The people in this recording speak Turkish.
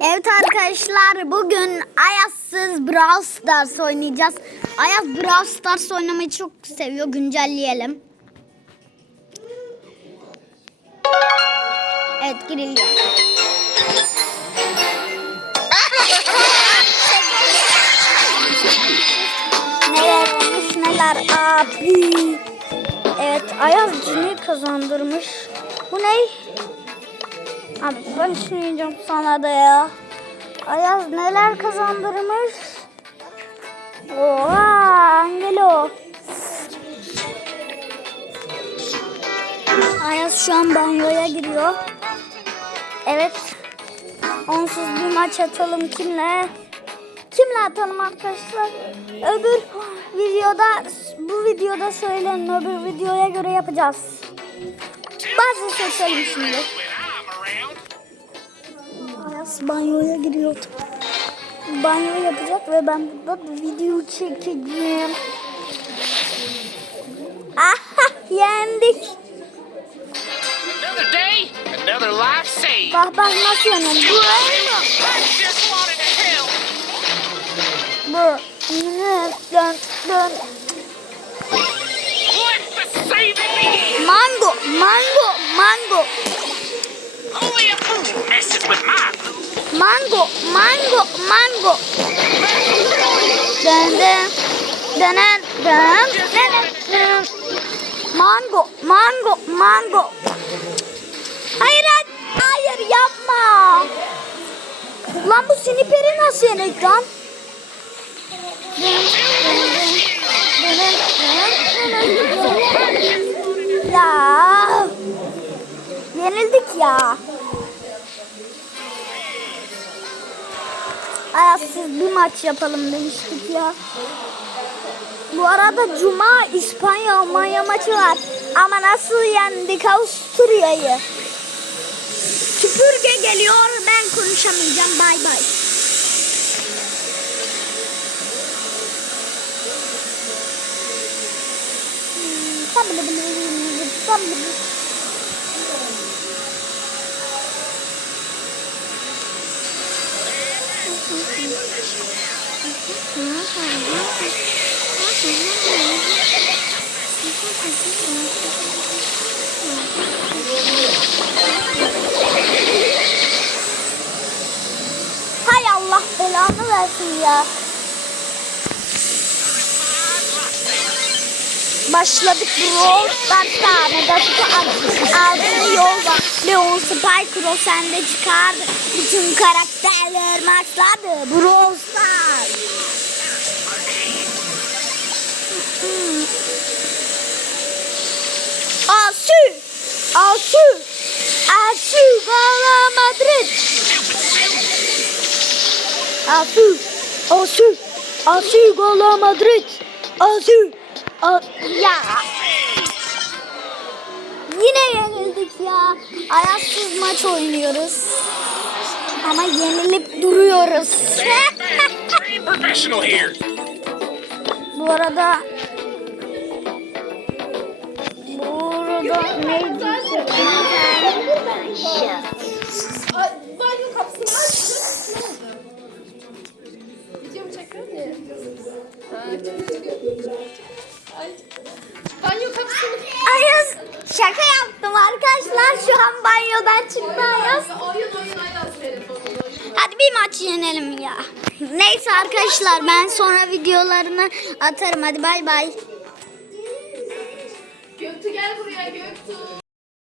Evet arkadaşlar bugün Ayaz'sız Brawl Stars oynayacağız. Ayaz Brawl Stars oynamayı çok seviyor. Güncelleyelim. Evet giriliyor. neler olmuş neler abi. Evet Ayaz cini kazandırmış. Bu ne? Abi ben düşüneceğim sana da ya. Ayaz neler kazandırmış? Oha Angelo. Ayaz şu an banyoya giriyor. Evet. Onsuz bir maç atalım kimle? Kimle atalım arkadaşlar? Öbür videoda bu videoda söylenin öbür videoya göre yapacağız. Bazı seçelim şimdi. Banyoya giriyor. Banyo yapacak ve ben burada video çekeceğim. Aha yendik. Another day, another life saved. Bak bak nasıl yenildik. Bu. Dön dön. Mango mango mango. Mango, mango, mango. Dön dön. Dönen dön. Dönen dön. Mango, mango, mango. Hayır, hayır, yapma. Lan bu siniperi nasıl yenik lan? Ya. Yenildik ya. Ayaksız bir maç yapalım demiştik ya. Bu arada Cuma İspanya Almanya maçı var. Ama nasıl yendik Avusturya'yı? Süpürge geliyor. Ben konuşamayacağım. Bay bay. Hay Allah belanı versin ya. Başladık Brawl Stars'ta. Megasita altın yolda. Leon Spike sende çıkardı. Bütün karakterler maxladı. Brawl Stars. Asu. Asu. Asu. Gala Madrid. Asu. Asu. Asu. Gala Madrid. Asu. A ya. Yine yenildik ya. Ayaksız maç oynuyoruz. Ama yenilip duruyoruz. Trained professional here. Bu arada Bu arada ne diyecektim? Ay, banyo kapısını. Ne oldu? Ha, banyo kapısını... Ayaz şaka yaptım arkadaşlar. Şu an banyodan çıktı Ayaz. Oyun oyun ayaz telefonunu oyun. Hadi bir maç yenelim ya. Neyse arkadaşlar ben sonra videolarını atarım. Hadi bay bay.